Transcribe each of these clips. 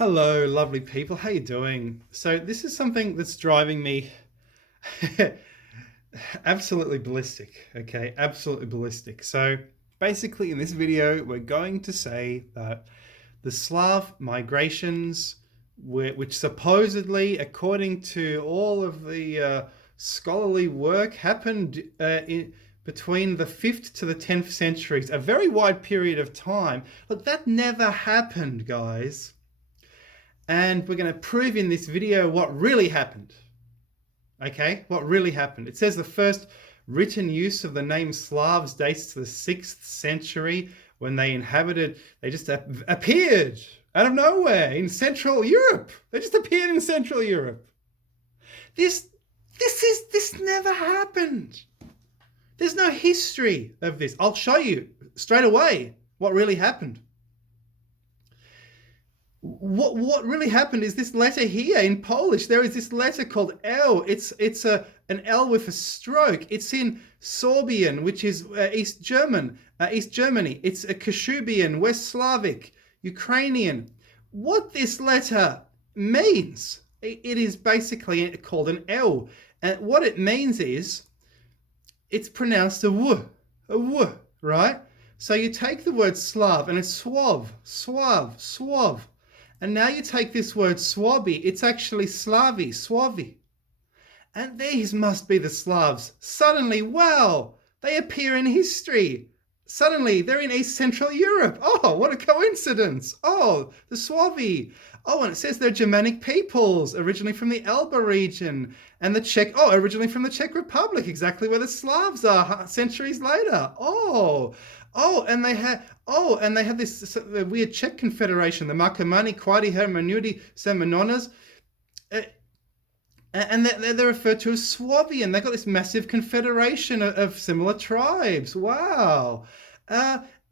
Hello, lovely people. How you doing? So this is something that's driving me absolutely ballistic. Okay, absolutely ballistic. So basically, in this video, we're going to say that the Slav migrations, which supposedly, according to all of the scholarly work, happened between the 5th to the 10th centuries, a very wide period of time. Look, that never happened, guys. And we're going to prove in this video what really happened. Okay, what really happened. It says the first written use of the name Slavs dates to the 6th century when they just appeared out of nowhere in Central Europe. They just appeared in Central Europe. This never happened. There's no history of this. I'll show you straight away what really happened. What really happened is this letter here in Polish. There is this letter called L. It's an L with a stroke. It's in Sorbian, which is East Germany. It's a Kashubian, West Slavic, Ukrainian. What this letter means, it is basically called an L. And what it means is it's pronounced a W, right? So you take the word Slav and it's Swav. And now you take this word Swobi, it's actually Slavi, Swovi. And these must be the Slavs. Suddenly, wow, they appear in history. Suddenly, they're in East Central Europe. Oh, what a coincidence. Oh, the Swovi. Oh, and it says they're Germanic peoples, originally from the Elba region. And originally from the Czech Republic, exactly where the Slavs are centuries later. And they have this weird Czech confederation, the Markomani, Quadi, Hermanudi, Semenonas, and they're referred to as Swovi, and they've got this massive confederation of similar tribes. Wow,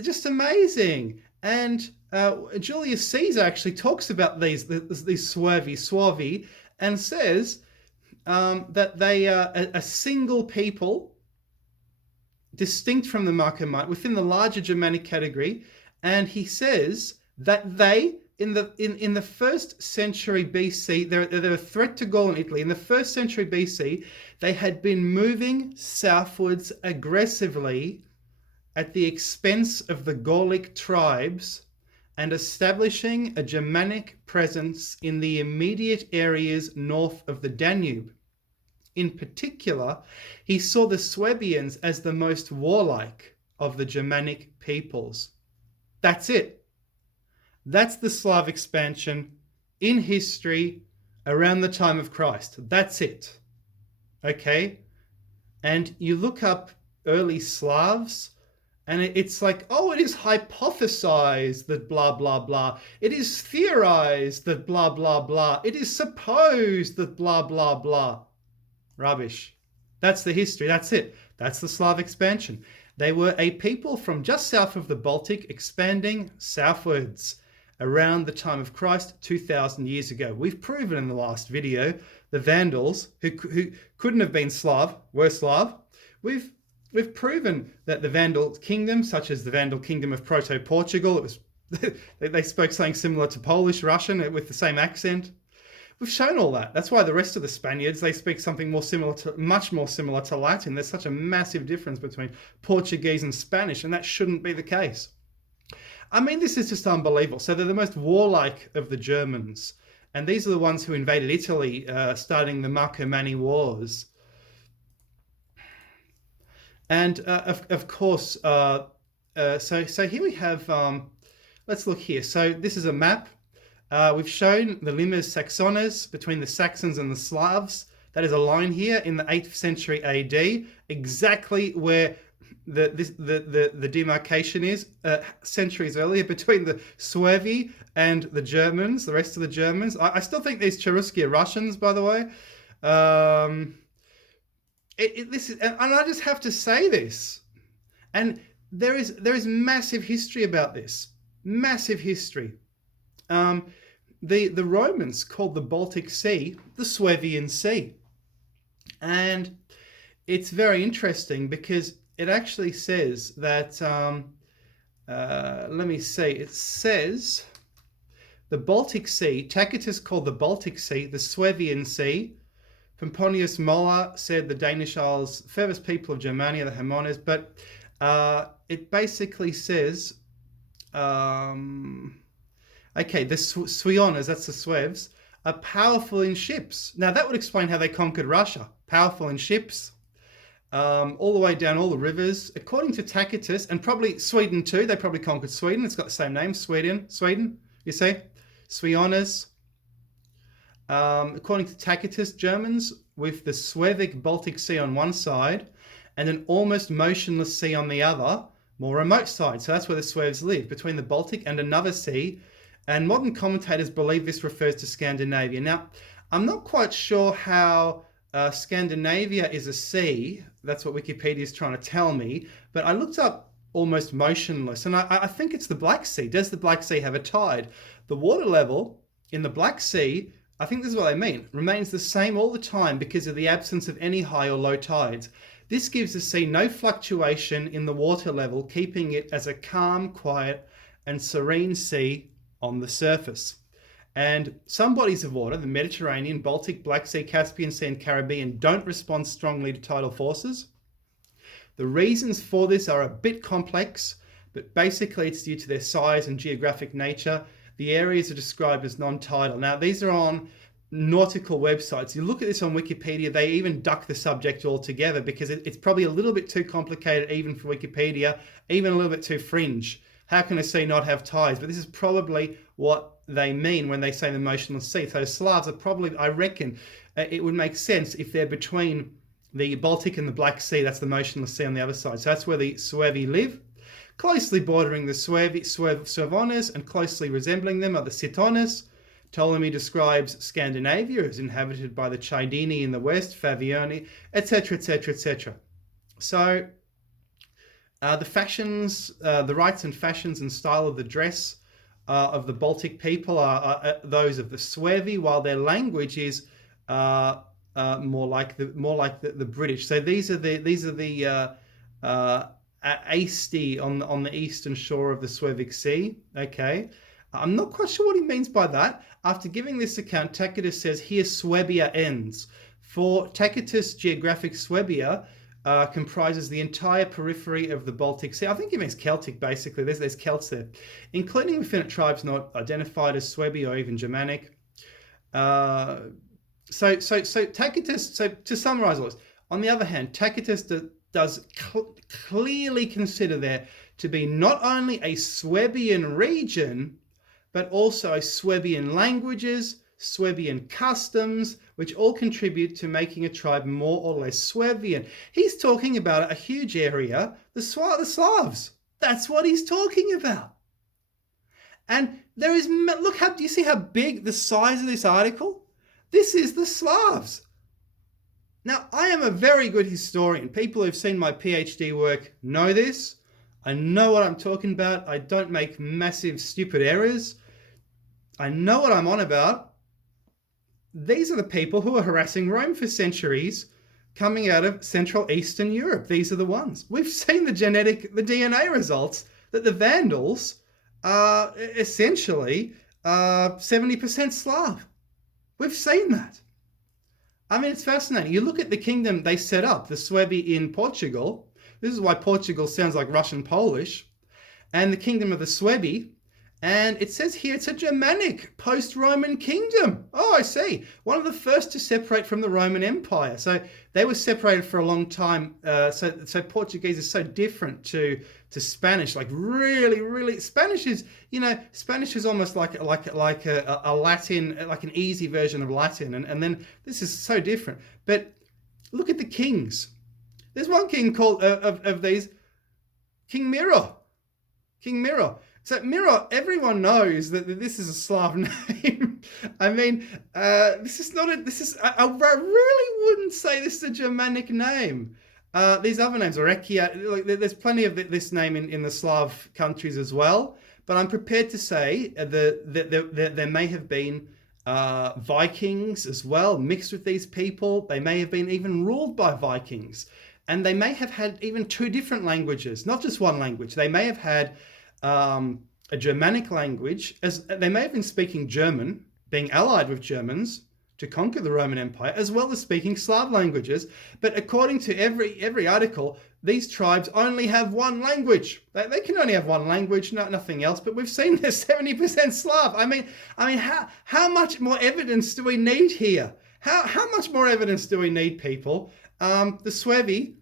just amazing. And Julius Caesar actually talks about these Swovi, and says that they are a single people, distinct from the Markomite within the larger Germanic category, and he says that they in the first century BC, they're a threat to Gaul and Italy. In the first century BC, they had been moving southwards aggressively at the expense of the Gallic tribes and establishing a Germanic presence in the immediate areas north of the Danube. In particular, he saw the Suebians as the most warlike of the Germanic peoples. That's it. That's the Slav expansion in history around the time of Christ. That's it. Okay? And you look up early Slavs, and it's like, oh, it is hypothesized that blah, blah, blah. It is theorized that blah, blah, blah. It is supposed that blah, blah, blah. Rubbish. That's the history. That's it. That's the Slav expansion. They were a people from just south of the Baltic expanding southwards around the time of Christ 2,000 years ago. We've proven in the last video the Vandals, who couldn't have been Slav, were Slav. We've proven that the Vandal kingdom, such as the Vandal kingdom of Proto-Portugal, they spoke something similar to Polish, Russian with the same accent. We've shown all that. That's why the rest of the Spaniards, they speak something much more similar to Latin. There's such a massive difference between Portuguese and Spanish, and that shouldn't be the case. I mean, this is just unbelievable. So they're the most warlike of the Germans, and these are the ones who invaded Italy, starting the Marcomanni Wars. And of course, so here we have, let's look here. So this is a map. We've shown the Limes Saxones between the Saxons and the Slavs. That is a line here in the 8th century AD, exactly where the demarcation is, centuries earlier, between the Suevi and the Germans, the rest of the Germans. I still think these Cherusci are Russians, by the way. And I just have to say this, and there is massive history about this, massive history. The Romans called the Baltic Sea the Suevian Sea, and it's very interesting because it actually says that let me see, it says the Baltic Sea. Tacitus called the Baltic Sea the Suevian Sea. Pomponius Mola said the Danish Isles, furthest people of Germania, the Hermones, but it basically says, okay, the Suiones, that's the Suevs, are powerful in ships. Now that would explain how they conquered Russia. Powerful in ships, all the way down all the rivers. According to Tacitus, and probably Sweden too, they probably conquered Sweden. It's got the same name, Sweden, you see? Suiones. According to Tacitus, Germans with the Suevic Baltic Sea on one side and an almost motionless sea on the other, more remote side. So that's where the Suevs live, between the Baltic and another sea. And modern commentators believe this refers to Scandinavia. Now, I'm not quite sure how Scandinavia is a sea. That's what Wikipedia is trying to tell me. But I looked up almost motionless, and I think it's the Black Sea. Does the Black Sea have a tide? The water level in the Black Sea, I think this is what they mean, remains the same all the time because of the absence of any high or low tides. This gives the sea no fluctuation in the water level, keeping it as a calm, quiet, and serene sea on the surface. And some bodies of water, the Mediterranean, Baltic, Black Sea, Caspian Sea, and Caribbean, don't respond strongly to tidal forces. The reasons for this are a bit complex, but basically it's due to their size and geographic nature. The areas are described as non-tidal. Now, these are on nautical websites. You look at this on Wikipedia, they even duck the subject altogether because it's probably a little bit too complicated even for Wikipedia, even a little bit too fringe. How can a sea not have tides? But this is probably what they mean when they say the motionless sea. So Slavs are probably, I reckon, it would make sense if they're between the Baltic and the Black Sea. That's the motionless sea on the other side. So that's where the Suevi live. Closely bordering the Suevones and closely resembling them are the Citones. Ptolemy describes Scandinavia as inhabited by the Chidini in the west, Favioni, etc., etc., etc. So the fashions, the rites and fashions and style of the dress of the Baltic people are those of the Suevi, while their language is more like the British. So these are the Aisti on the eastern shore of the Suevic Sea. Okay, I'm not quite sure what he means by that. After giving this account, Tacitus says here Suebia ends. For Tacitus, geographic Suebia comprises the entire periphery of the Baltic Sea. I think he means Celtic, basically. There's Celts there, including within it tribes not identified as Suebi or even Germanic. So Tacitus. So to summarize all this, on the other hand, Tacitus does clearly consider there to be not only a Suebian region, but also Suebian languages, Suebian customs, which all contribute to making a tribe more or less Suebian. He's talking about a huge area, the Slavs. That's what he's talking about. And there is, look, do you see how big the size of this article? This is the Slavs. Now, I am a very good historian. People who've seen my PhD work know this. I know what I'm talking about. I don't make massive, stupid errors. I know what I'm on about. These are the people who are harassing Rome for centuries, coming out of Central Eastern Europe. These are the ones. We've seen the DNA results that the Vandals are essentially 70% Slav. We've seen that. I mean, it's fascinating. You look at the kingdom they set up, the Suebi in Portugal. This is why Portugal sounds like Russian Polish. And the kingdom of the Suebi. And it says here it's a Germanic post-Roman kingdom. Oh, I see. One of the first to separate from the Roman Empire. So they were separated for a long time. So Portuguese is so different to Spanish. Like really, Spanish is almost like a Latin, like an easy version of Latin. And then this is so different. But look at the kings. There's one king called of these, King Miro. King Miro. So Miro, everyone knows that this is a Slav name. I mean, I really wouldn't say this is a Germanic name. These other names, Orekia, like, there's plenty of this name in the Slav countries as well. But I'm prepared to say that there may have been Vikings as well, mixed with these people. They may have been even ruled by Vikings. And they may have had even two different languages, not just one language. They may have had a Germanic language, as they may have been speaking German, being allied with Germans to conquer the Roman Empire, as well as speaking Slav languages. But according to every article, these tribes only have one language. They can only have one language, nothing else. But we've seen they're 70% Slav. I mean, how much more evidence do we need here? How much more evidence do we need, people? The Suevi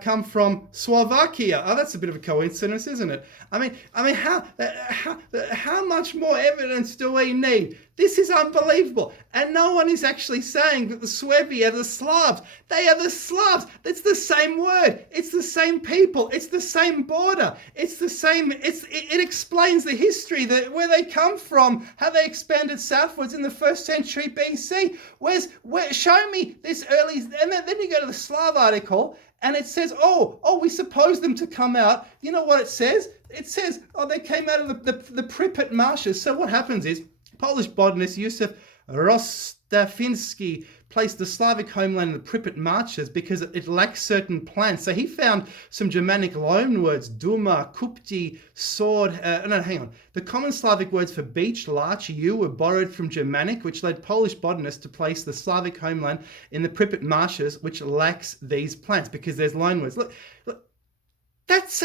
come from Slovakia. Oh, that's a bit of a coincidence, isn't it? I mean, how much more evidence do we need? This is unbelievable. And no one is actually saying that the Suebi are the Slavs. They are the Slavs. It's the same word. It's the same people. It's the same border. It's the same. It explains the history, where they come from, how they expanded southwards in the 1st century BC. Show me this early, and then you go to the Slav article, and it says, we suppose them to come out. You know what it says? It says, they came out of the Pripyat marshes. So what happens is, Polish botanist Józef Rostafiński placed the Slavic homeland in the Pripyat marshes because it lacks certain plants. So he found some Germanic loan words, duma, kupti, sword. The common Slavic words for beech, larch, yew were borrowed from Germanic, which led Polish botanists to place the Slavic homeland in the Pripyat marshes, which lacks these plants because there's loan words. Look. That's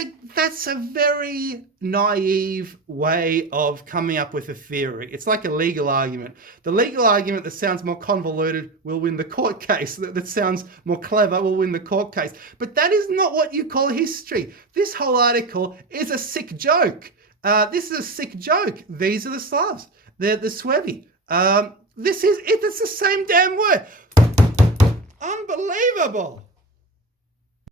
a very naive way of coming up with a theory. It's like a legal argument. The legal argument that sounds more convoluted will win the court case. That sounds more clever will win the court case. But that is not what you call history. This whole article is a sick joke. This is a sick joke. These are the Slavs. They're the Suevi. This is it. It's the same damn word. Unbelievable.